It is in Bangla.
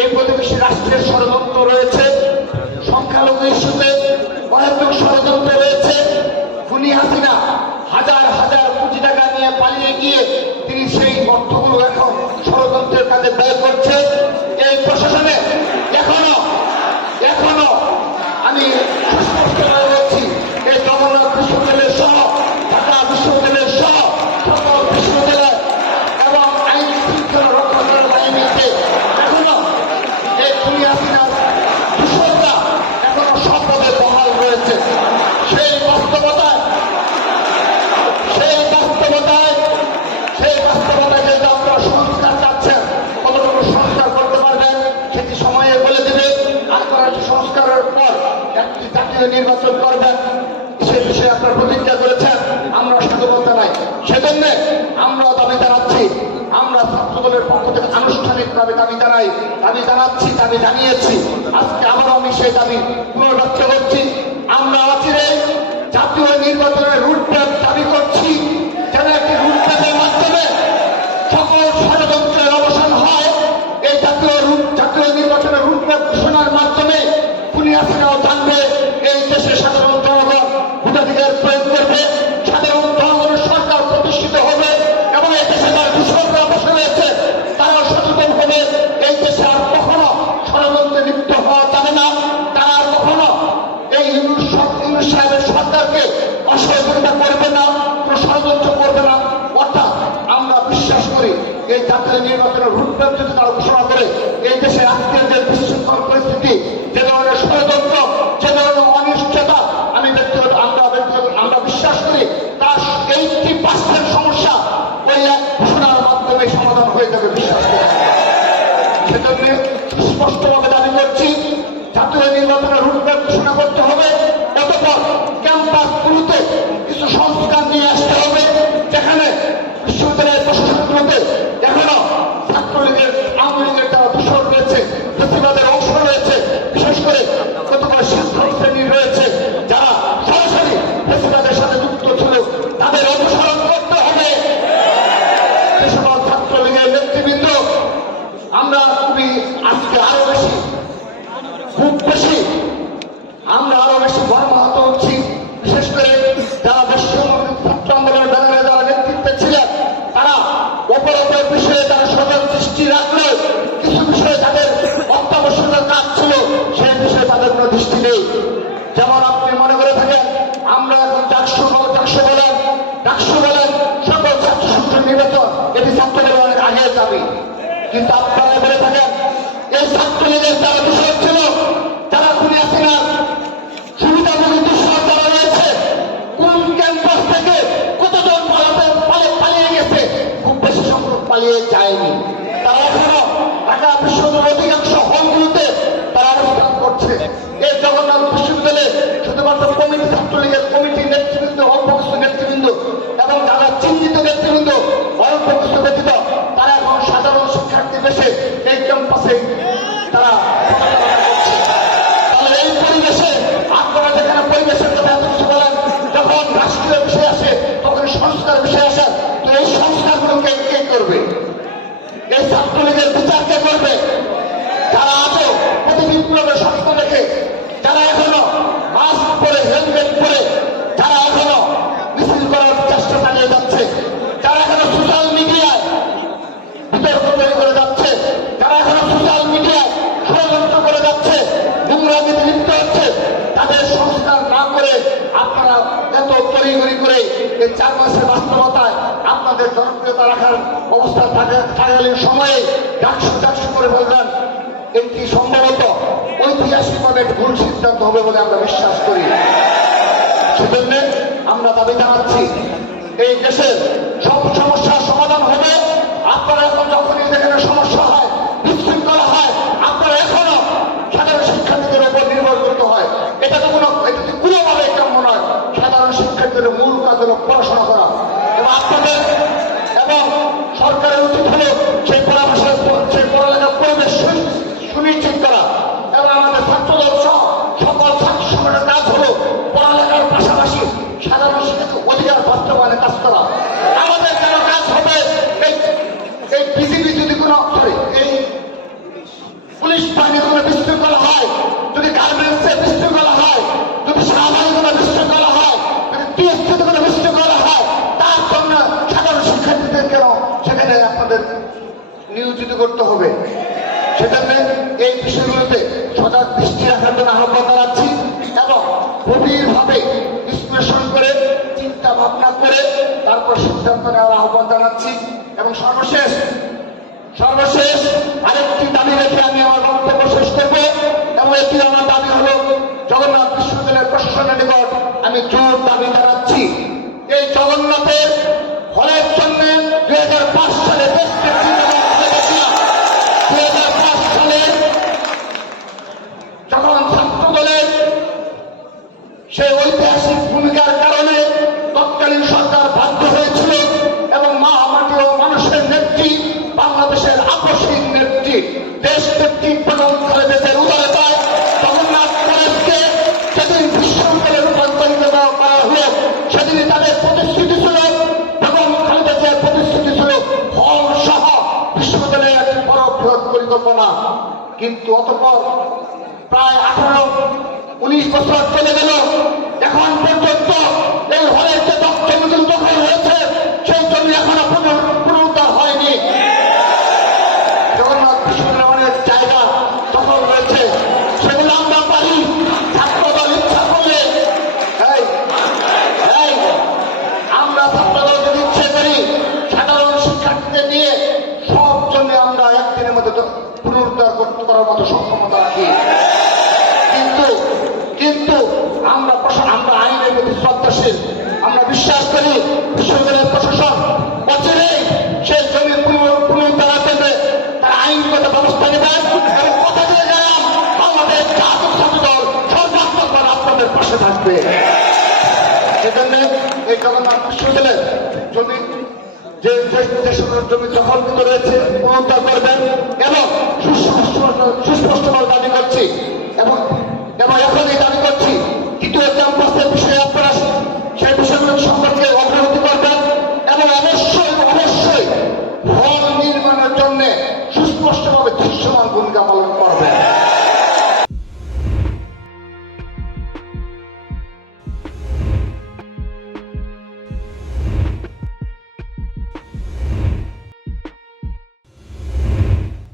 এই প্রতিবেশী রাষ্ট্রের ষড়যন্ত্র রয়েছে, সংখ্যালঘু ইস্যুতে ভয়ানক ষড়যন্ত্র রয়েছে। খুনি হাসিনা হাজার হাজার কোটি টাকা নিয়ে পালিয়ে গিয়ে তিনি সেই অর্থগুলো এখন ষড়যন্ত্রের কাজে ব্যয় করছে। এই প্রশাসনে এখনো আমি সুস্পষ্টভাবে বলছি, এই জগন্নাথ বিশ্ববিদ্যালয়ের সহ ঢাকা বিশ্ববিদ্যালয়ের সহ সকল বিশ্ববিদ্যালয় এবং আইন শৃঙ্খলা রক্ষাকারী বাহিনীতে এখনো এই খুনি হাসিনার দূষণটা এখনো সম্পদে বহাল রয়েছে। সেই বাস্তবতায় যেহেতু আপনারা সংস্কার চাচ্ছেন, কতটুকু সংস্কার করতে পারবেন সেটি সময়ে বলে দেবে। আপনারা সংস্কারের পর একটি জাতীয় নির্বাচন করবেন, সে বিষয়ে আপনারা প্রতিজ্ঞা করেছেন, আমরা সাধুবাদ জানাই। সেজন্য আমরা দাবি জানাচ্ছি, আমরা ছাত্রদলের পক্ষ থেকে আনুষ্ঠানিকভাবে দাবি জানিয়েছি। আজকে আবারও আমি সেই দাবি পুনর্ব্যক্ত করছি। আমরা অচিরে জাতীয় নির্বাচনের রুটম্যাপ দাবি করছি, যেন একটি রুটম্যাপের মাধ্যমে সকল ষড়যন্ত্রের অবসান হয়। এই জাতীয় নির্বাচনের রুটম্যাপ ঘোষণার মাধ্যমে খুনি হাসিনাও জানবে এই দেশের সাধারণ জনগণ ভোটাধিকার প্রয়োগ করবে, সাধারণ জনগণের সরকার প্রতিষ্ঠিত হবে এবং এই দেশে যারা দূষণরা বসে রয়েছে তারাও সচেতন হবে। এই দেশে আর কখনো ষড়যন্ত্রে লিপ্ত হওয়া যাবে না। তারা আর কখনো এই ইউনূস সাহেবের সরকারকে অসহযোগিতা করবে না, কোনো ষড়যন্ত্র করবে না। অর্থাৎ আমরা বিশ্বাস করি এই জাতীয় নির্বাচনের রুটম্যাপ যদি তারা ঘোষণা করে এই দেশে আজকের যে বিশৃঙ্খল পরিস্থিতি, যে ধরনের ষড়যন্ত্র, যে ধরনের অনিশ্চয়তা, আমরা বিশ্বাস করি তার 80% সমস্যা ওই এক ঘোষণার মাধ্যমে সমাধান হয়ে যাবে বিশ্বাস করি। সেজন্য স্পষ্টভাবে দাবি করছি জাতীয় নির্বাচনের রুটম্যাপ ঘোষণা করতে হবে। অতঃপর ক্যাম্পাসগুলোতে কিছু সংস্কার নিয়ে আসতে হবে, যেখানে বিশ্ববিদ্যালয়ের প্রশাসনগুলোতে এখনো ছাত্রলীগের, আওয়ামী লীগের যারা দূষণ রয়েছে, প্রতিবাদের অংশ রয়েছে, বিশেষ করে কতগুলো শিক্ষক শ্রেণী রয়েছে যারা সরাসরি প্রতিবাদের সাথে যুক্ত ছিল, তাদের অনুসরণ করতে হবে। সে সকল ছাত্রলীগের নেতৃবৃন্দ আমরা খুবই আজকে আমরা আরো বেশি মর্মাহত হচ্ছি। বিশেষ করে যারা ছাত্র আন্দোলনের ব্যানারে যারা নেতৃত্বে ছিলেন, তারা অপরাধের বিষয়ে তারা সজাগ দৃষ্টি রাখলেও কিছু বিষয়ে তাদের অত্যাবশ্যকের কাজ ছিল, সেই বিষয়ে তাদের কোনো দৃষ্টি নেই। যেমন আপনি মনে করে থাকেন আমরা এখন ডাকসু বলেন সকল ছাত্র সংসদ নির্বাচন, এটি ছাত্রদের অনেক আগের দাবি। কিন্তু আপনারা বলে থাকেন এই ছাত্রলীগের যারা দূষণ ছিল, যারা খুনি হাসিনার সুবিধাভোগী দূষণ যারা রয়েছে, কোন ক্যাম্পাস থেকে কতজন পালিয়ে গেছে, খুব বেশি সংখ্যক পালিয়ে যায়নি। তারা এখনো ঢাকা বিশ্ববিদ্যালয়ের অধিকাংশ হলগুলোতে তারা অবস্থান করছে। এই জগন্নাথ বিশ্ববিদ্যালয়ে শুধুমাত্র কমিটি, ছাত্রলীগের কমিটি নেতৃবৃন্দ, অল্প কিছু নেতৃবৃন্দ এবং যারা চিহ্নিত নেতৃবৃন্দ অল্প কিছু ব্যতীত তারা এখন সাধারণ শিক্ষার্থী বেশে এই ক্যাম্পাসে তারা এই পরিবেশে আপনারা যেখানে পরিবেশের কথা এত কিছু বলেন, যখন রাষ্ট্রীয় বিষয় আসে তখন সংস্কার বিষয় আসে, তো এই সংস্কারগুলোকে কে করবে? এই ছাত্রলীগের বিচার কে করবে? যারা আজও প্রতি বিপ্লবের স্বপ্ন দেখে, যারা এখনো মাস্ক পরে, হেলমেট পরে, যারা এখনো মিছিল করার চেষ্টা চালিয়ে যাচ্ছে, যারা এখনো সোশ্যাল মিডিয়ায় বিতর্ক তৈরি করে যাচ্ছে, যারা এখনো সোশ্যাল মিডিয়ায় ষড়যন্ত্র করে যাচ্ছে, নোংরামিতে লিপ্ত হচ্ছে, তাদের সংস্কার না করে আপনারা এত তড়িঘড়ি করে এই 4 মাসের বাস্তবতায় আপনাদের জনপ্রিয়তা রাখার অবস্থা থাকাকালীন সময়ে ডাকসু করে বলবেন, এটি সম্ভবত ঐতিহাসিকভাবে ভুল সিদ্ধান্ত হবে বলে আমরা বিশ্বাস করি। সেজন্য আমরা দাবি জানাচ্ছি এই দেশের সব সমস্যার সমাধান হবে। আপনারা এখন যখনই যেখানে সমস্যা হয়, বিশৃঙ্খলা হয়, আপনারা এখনো সাধারণ শিক্ষার্থীদের উপর নির্ভর করতে হয়। এটা তো কোনোভাবে কাম্য নয়। সাধারণ শিক্ষার্থীদের মূল কাজ হল পড়াশোনা করা এবং সরকারের উচিত হল সেই পড়ালেখার পরিবেশ সুনিশ্চিত করা এবং আমাদের ছাত্রদল সহ সকল ছাত্র সংগঠনের কাজ হল পড়ালেখার পাশাপাশি সাধারণ শিক্ষাকে অধিকার বাস্তবায়নে কাজ করা। আমাদের কেন কাজ হবে এই বিজেপি যদি কোনো এই পুলিশ বাহিনী কোনো বিশৃঙ্খলা হয়, যদি গার্মেন্টসে বিশৃঙ্খলা হয়, যদি সেনাবাহিনী কোনো বিশৃঙ্খলা হয়, যদি টিএসসিতে কোনো বিশৃঙ্খলা হয়, তার জন্য সাধারণ শিক্ষার্থীদের কেন সেখানে আপনাদের নিয়োজিত করতে হবে? সেজন্য এই বিষয়গুলোতে সজাগ দৃষ্টি রাখার জন্য আহ্বান জানাচ্ছি এবং গভীরভাবে বিশ্লেষণ করে চিন্তা ভাবনা করে তারপর সিদ্ধান্ত নেওয়ার আহ্বান জানাচ্ছি। এবং সর্বশেষ আরেকটি দাবি রেখে আমি আমার বক্তব্য শেষ করবো, এবং এটি আমার দাবি হল জগন্নাথ বিশ্ববিদ্যালয়ের প্রশাসনের নিকট আমি জোর দাবি জানাচ্ছি, এই জগন্নাথের হলের জন্য 2005 সালে দেশ যখন ছাত্র দলের সেই ঐতিহাসিক ভূমিকার কারণে তৎকালীন সরকার বাধ্য হয়েছিল এবং মাটি ও মানুষের নেত্রী, বাংলাদেশের আকস্মিক নেত্রী, দেশ নেত্রী বেগম খালেদা জিয়ার উদারতায় জগন্নাথ কলেজকে সেদিন বিশ্ববিদ্যালয়ে রূপান্তরিত করা হলো। সেদিনই তাদের প্রতিশ্রুতি ছিল, বেগম খালেদা জিয়ার প্রতিশ্রুতি ছিল হল সহ বিশ্ববিদ্যালয়ের একটি বড় বৃহৎ পরিকল্পনা। কিন্তু অতঃপর প্রায় 18-19 বছর চলে গেল, এখন পর্যন্ত এই হলের যে জমি দখল হয়েছে সেই জমি এখনো পুনরুদ্ধার হয়নি। জগন্নাথ বিশ্ববিদ্যালয়ের অনেক জায়গা দখল রয়েছে, সেগুলো আমরা পারি ছাত্রদল ইচ্ছা করলে, আমরা ছাত্রদল যদি ইচ্ছে করি সাধারণ শিক্ষার্থীদের নিয়ে সব জমি আমরা একদিনের মধ্যে পুনরুদ্ধার করার মতো সক্ষমতা রাখি। কিন্তু আমরা আইনের প্রতি শ্রদ্ধাশীল, আমরা বিশ্বাস করি বিশ্ববিদ্যালয়ের প্রশাসন অচিরেই সেই জমি পুনরুদ্ধারের জন্য তারা আইনগত ব্যবস্থা নেবেন এবং কথা দিয়ে গেলাম বাংলাদেশ জাতীয় ছাত্র দল সর্বাত্মকভাবে আপনাদের পাশে থাকবে। সেজন্য এই জগন্নাথ বিশ্ববিদ্যালয়ের জমি যে সকল জমি দখলকৃত রয়েছে পুনরুদ্ধার করবেন এবং সুস্পষ্টভাবে দাবি করছি এবং এখনই দাবি করছি দ্বিতীয় ক্যাম্পাসের বিষয়ে